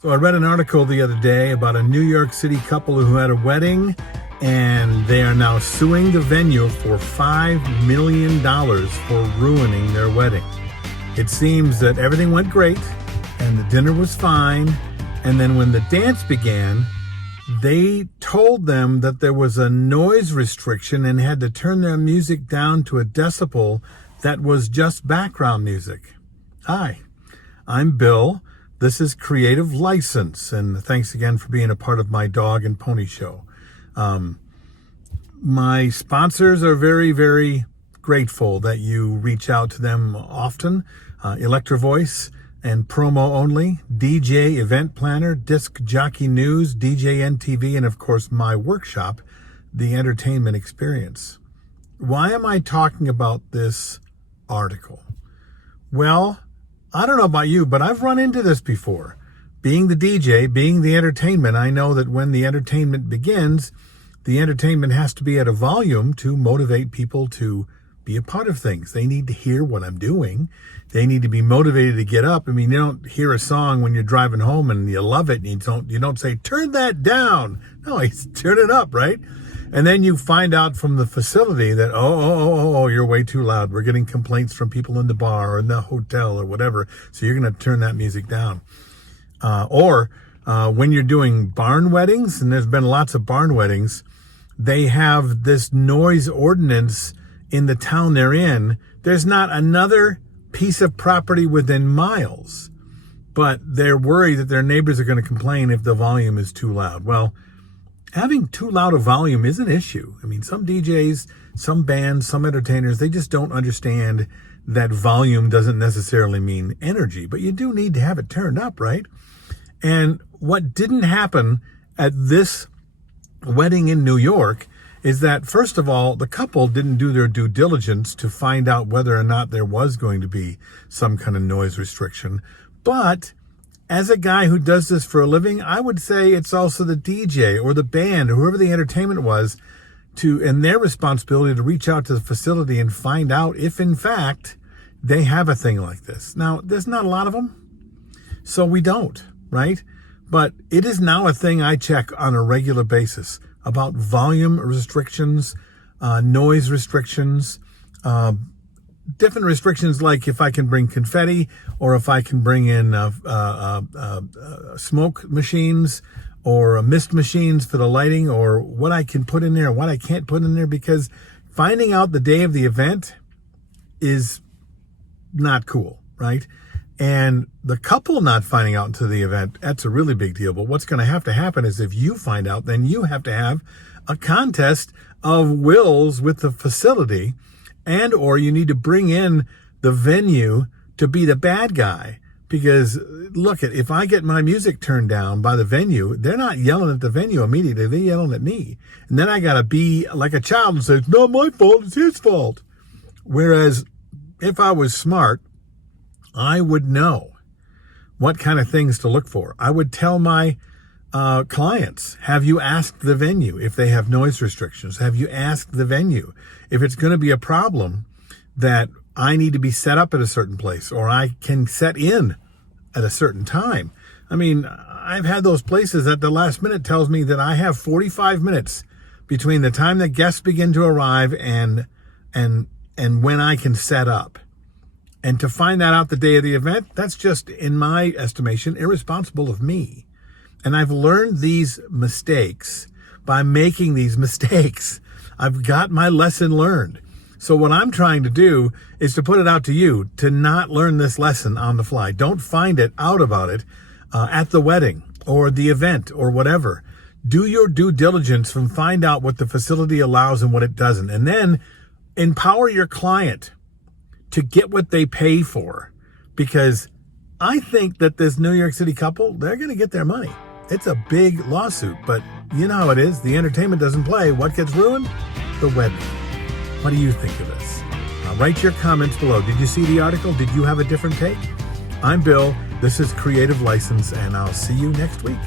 So I read an article the other day about a New York City couple who had a wedding, and they are now suing the venue for $5 million for ruining their wedding. It seems that everything went great and the dinner was fine, and then when the dance began, they told them that there was a noise restriction and had to turn their music down to a decibel that was just background music. Hi, I'm Bill. This is Creative License, and thanks again for being a part of my dog and pony show. My sponsors are very, very grateful that you reach out to them often. Electro Voice and Promo Only, DJ Event Planner, Disc Jockey News, DJNTV, and of course my workshop, The Entertainment Experience. Why am I talking about this article? Well, I don't know about you, but I've run into this before. Being the DJ, being the entertainment, I know that when the entertainment begins, the entertainment has to be at a volume to motivate people to be a part of things. They need to hear what I'm doing. They need to be motivated to get up. I mean, you don't hear a song when you're driving home and you love it and you don't say, turn that down. No, it's turn it up, right? And then you find out from the facility that, you're way too loud. We're getting complaints from people in the bar or in the hotel or whatever. So you're going to turn that music down. Or when you're doing barn weddings, and there's been lots of barn weddings, they have this noise ordinance in the town they're in. There's not another piece of property within miles, but they're worried that their neighbors are going to complain if the volume is too loud. Well, having too loud a volume is an issue. I mean, some DJs, some bands, some entertainers, they just don't understand that volume doesn't necessarily mean energy, but you do need to have it turned up, right? And what didn't happen at this wedding in New York is that, first of all, the couple didn't do their due diligence to find out whether or not there was going to be some kind of noise restriction. But as a guy who does this for a living, I would say it's also the DJ or the band or whoever the entertainment was and their responsibility to reach out to the facility and find out if, in fact, they have a thing like this. Now, there's not a lot of them, so we don't, right? But it is now a thing I check on a regular basis about volume restrictions, noise restrictions, different restrictions like if I can bring confetti or if I can bring in smoke machines or mist machines for the lighting, or what I can put in there, what I can't put in there, because finding out the day of the event is not cool, right? And the couple not finding out into the event, that's a really big deal. But what's going to happen is if you find out, then you have to have a contest of wills with the facility, and or you need to bring in the venue to be the bad guy. Because look, if I get my music turned down by the venue, they're not yelling at the venue immediately. They're yelling at me. And then I got to be like a child and say, it's not my fault, it's his fault. Whereas if I was smart, I would know what kind of things to look for. I would tell my clients, have you asked the venue if they have noise restrictions? Have you asked the venue if it's going to be a problem that I need to be set up at a certain place or I can set in at a certain time? I mean, I've had those places at the last minute tells me that I have 45 minutes between the time that guests begin to arrive and when I can set up. And to find that out the day of the event, that's just, in my estimation, irresponsible of me. And I've learned these mistakes by making these mistakes. I've got my lesson learned. So what I'm trying to do is to put it out to you to not learn this lesson on the fly. Don't find it out about it at the wedding or the event or whatever. Do your due diligence and find out what the facility allows and what it doesn't. And then empower your client to get what they pay for, because I think that this New York City couple, they're going to get their money. It's a big lawsuit, but you know how it is. The entertainment doesn't play. What gets ruined? The wedding. What do you think of this? Write your comments below. Did you see the article? Did you have a different take? I'm Bill. This is Creative License, and I'll see you next week.